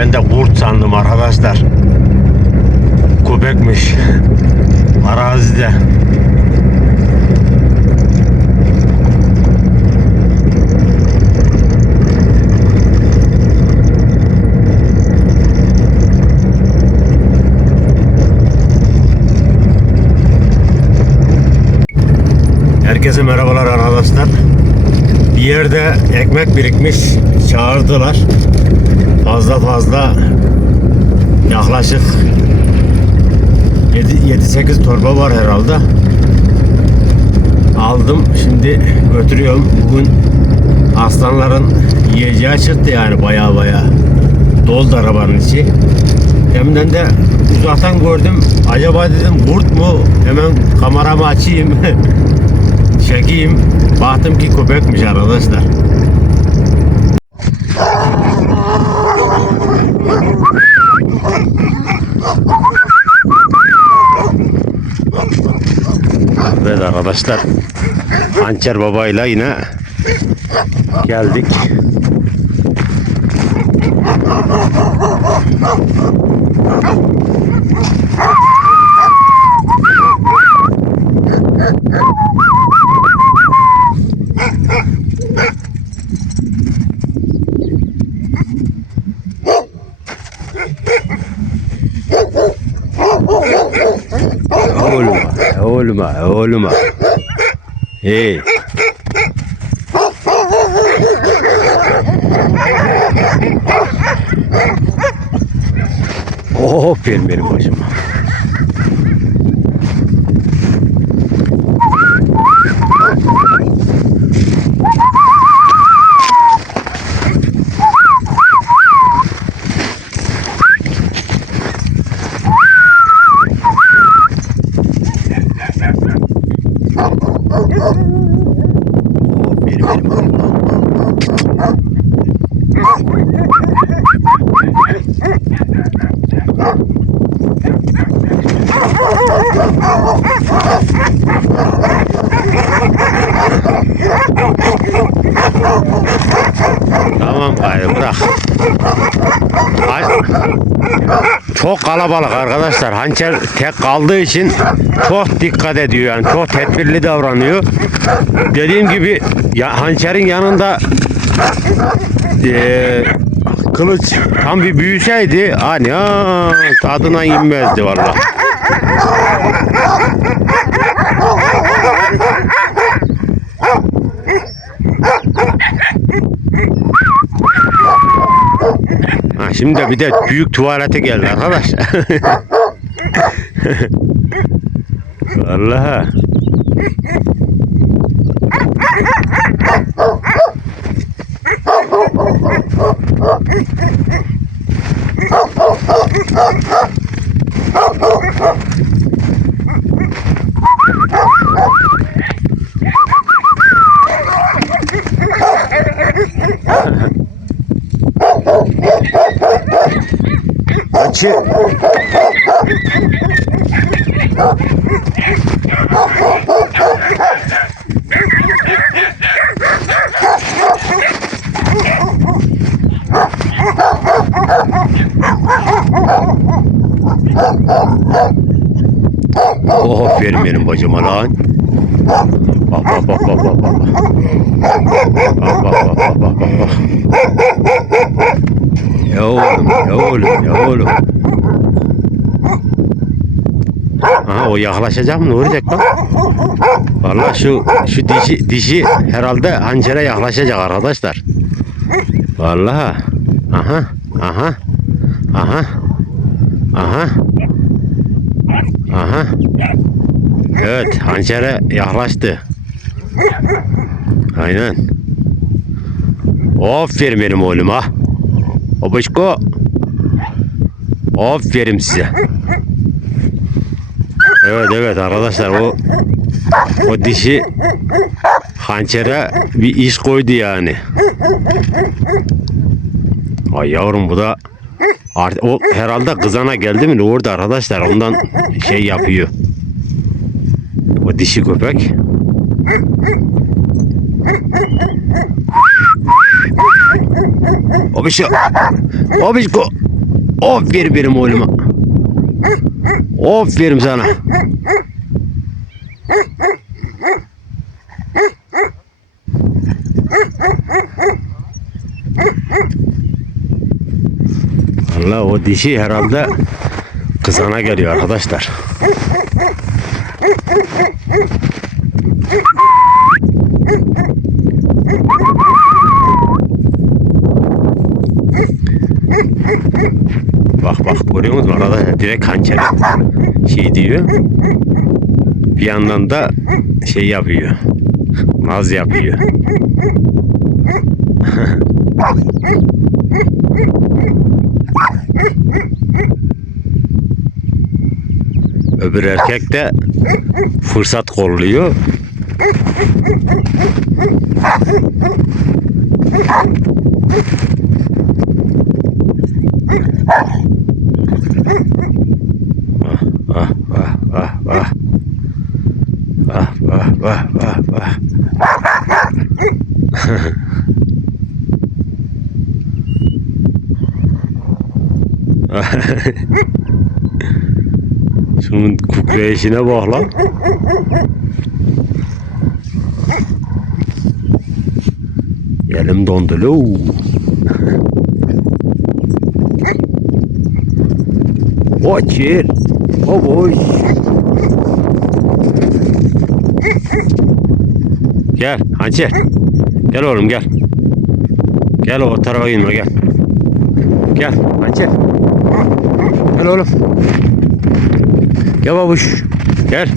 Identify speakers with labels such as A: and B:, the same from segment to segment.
A: Ben de kurt sandım arkadaşlar. Köpekmiş. Arazide. Herkese merhabalar arkadaşlar. Bir yerde ekmek birikmiş, çağırdılar. Fazla fazla yaklaşık 7-8 torba var herhalde. Aldım, şimdi götürüyorum. Bugün aslanların yiyeceği çıktı yani baya baya. Doldu arabanın içi. Hemden de uzaktan gördüm. Acaba dedim kurt mu? Hemen kameramı açayım. çekeyim. Baktım ki köpekmiş arkadaşlar. Evet arkadaşlar. Hançer babayla yine geldik. Olma, olma, olma. Hey. Oh benim benim başıma. Gayrı bırak. Çok kalabalık arkadaşlar. Hançer tek kaldığı için çok dikkat ediyor yani. Çok tedbirli davranıyor. Dediğim gibi ya, hançerin yanında eee, kılıç tam bir büyüseydi hani aa, tadına inmezdi vallahi. Şimdi bir de büyük tuvalete geldi arkadaş. Vallahi. Açı. Oh aferin benim bacıma lan. Bak bak bak bak bak bak. Bak bak bak bak bak bak. Ya oğlum ya oğlum ya oğlum. Aha o yaklaşacak mı? Ne olacak bak? Vallahi şu şu dişi dişi herhalde hançere yaklaşacak arkadaşlar. Vallahi. Aha. Aha. Aha. Aha. Aha. Evet, hançere yaklaştı. Aynen. Aferin benim oğluma. Babuşko. Aferin size. Evet evet arkadaşlar o o dişi hançere bir iş koydu yani. Ay yavrum bu da o herhalde kızana geldi mi orada arkadaşlar ondan şey yapıyor. O dişi köpek. O bir şey. O bir Aferin benim oğluma. Aferin sana. Allah o dişi herhalde kızana geliyor arkadaşlar. Bak bak görüyor musun arada direkt hançer şey diyor. Bir yandan da şey yapıyor. Naz yapıyor. Öbür erkek de fırsat kolluyor. Ah ah ah ah. Ah ah ah ah ah. Şunun kukreyişine bak lan. Elim dondu lo. Oh boy. Gel hançer. Gel oğlum gel. Gel o tarafa inme gel. Gel hançer. Gel oğlum. Gel babuş. Gel.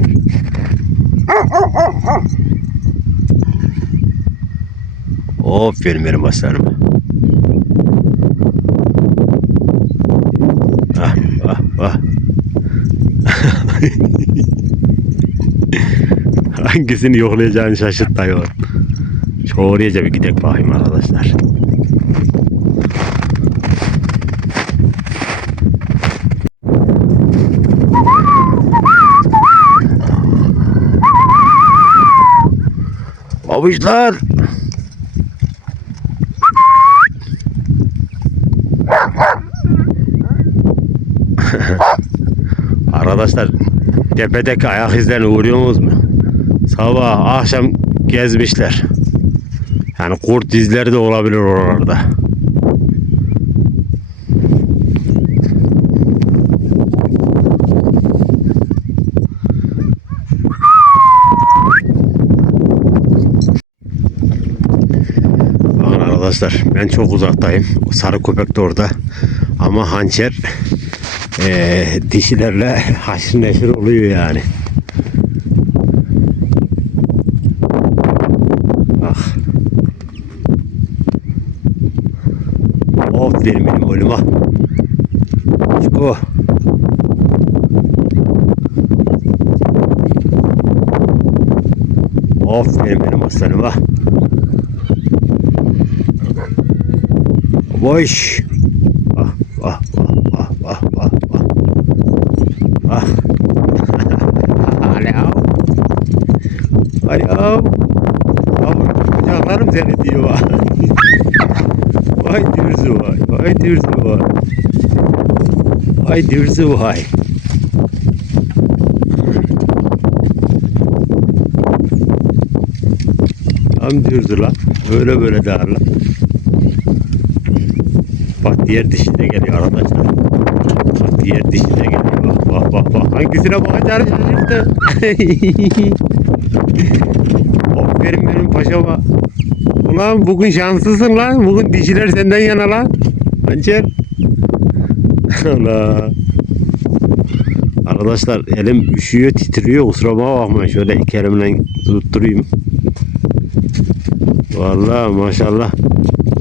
A: Aferin benim aslanıma. Ah Hangisini yoklayacağını şaşırt dayı oraya bir gidelim bakayım arkadaşlar. Babuşlar. Arkadaşlar tepedeki ayak izlerine uğruyorsunuz mu? Sabah akşam gezmişler. Yani kurt izleri de olabilir oralarda. Arkadaşlar ben çok uzaktayım. Sarı köpek de orada. Ama hançer eee, dişilerle haşır neşir oluyor yani. Bak. Aferin benim oğluma. Çıko. Aferin benim aslanıma. Boş. Kucaklarım seni diyor vay. Dürzü vay. Vay dürzü vay. Vay dürzü vay. Tam dürzü lan. Böyle böyle der lan. Bak diğer dişi de geliyor arkadaşlar. Bak diğer dişi de geliyor. Bak bak bak bak. Hangisine bakacağını şaşırdı. Aferin benim paşama. Ulan bugün şanslısın lan. Bugün dişiler senden yana lan. Hançer. Allah. Arkadaşlar elim üşüyor titriyor kusura bakmayın şöyle iki elimle tutturayım. Vallahi maşallah.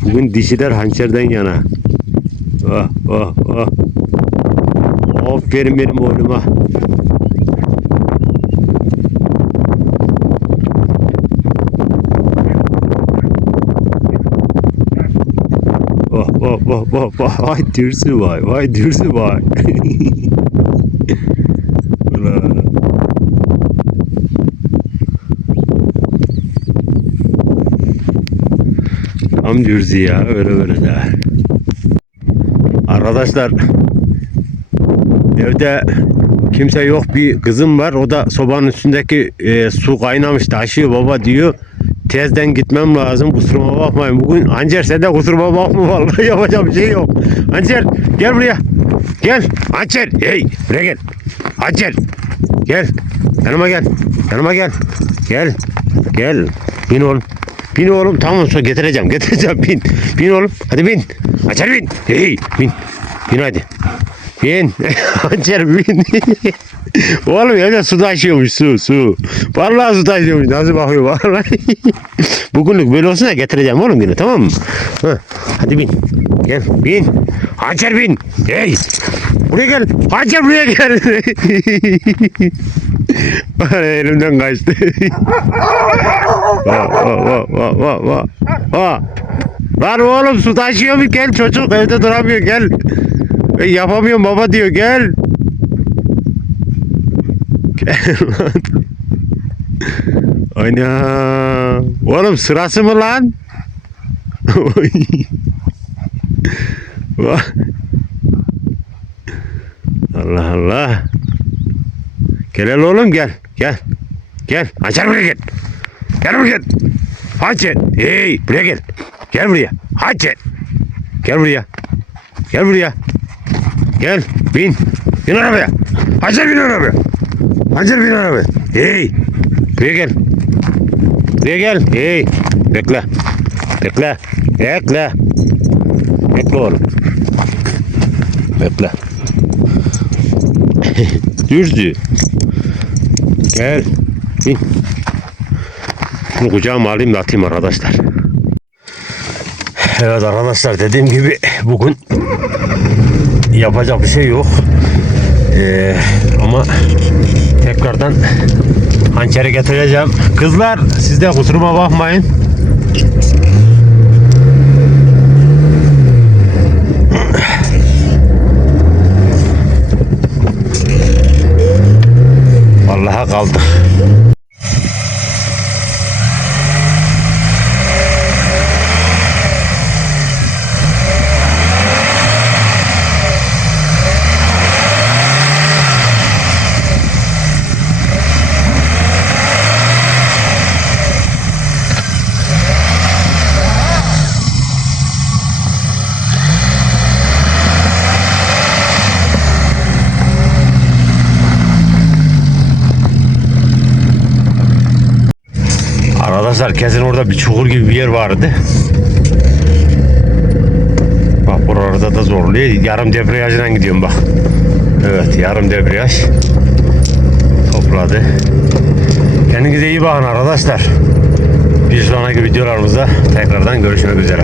A: Bugün dişiler hançerden yana. Vah vah vah. Aferin benim oğluma. Vah vah vah. Vay dürsü vay. Vay dürsü vay. Tam dürzü ya öyle böyle de. Arkadaşlar Evde kimse yok bir kızım var. O da sobanın üstündeki e, su kaynamış taşıyor baba diyor. Tezden gitmem lazım kusuruma bakmayın. Bugün Ancer sen de kusuruma bakma vallahi yapacak bir şey yok. Ancer gel buraya. Gel. Ancer hey buraya gel. Ancer gel. Yanıma gel. Yanıma gel. Gel. Gel. Bin oğlum. Bin oğlum tamam sonra getireceğim getireceğim bin. Bin oğlum hadi bin. Ancer bin. Hey bin. Bin hadi. Bin. Hançer bin. Oğlum evde su taşıyormuş su su. Vallahi su taşıyormuş. Nasıl bakıyor vallahi. Bugünlük böyle olsun da getireceğim oğlum yine tamam mı? Ha, hadi bin. Gel bin. Hançer bin. Hey. Buraya gel. Hançer buraya gel. Bana elimden kaçtı. va va va va va va. Lan oğlum su taşıyor mu? Gel çocuk evde duramıyor gel. E, yapamıyorum baba diyor gel. Gel lan. Ana. Oğlum sırası mı lan? Allah Allah. Gel hele oğlum gel. Gel. Gel. Açar buraya gel. Gel buraya gel. Hacı. Hey buraya gel. Gel buraya. Hacı. Gel buraya. Gel buraya. Gel. Bin. Bin arabaya. Hacer bin arabaya. Hacer bin arabaya. Hey. Buraya gel. Buraya gel. Hey. Bekle. Bekle. Bekle. Bekle oğlum. Bekle. Dürdü. Gel. Bin. Bunu kucağıma alayım da atayım arkadaşlar. Evet arkadaşlar dediğim gibi bugün yapacak bir şey yok. Ee, ama tekrardan hançeri getireceğim. Kızlar siz de kusuruma bakmayın. Vallahi kaldık. Arkadaşlar kesin orada bir çukur gibi bir yer vardı. Bak buralarda da zorluyor. Yarım debriyajla gidiyorum bak. Evet yarım debriyaj. Topladı. Kendinize iyi bakın arkadaşlar. Bir sonraki videolarımızda tekrardan görüşmek üzere.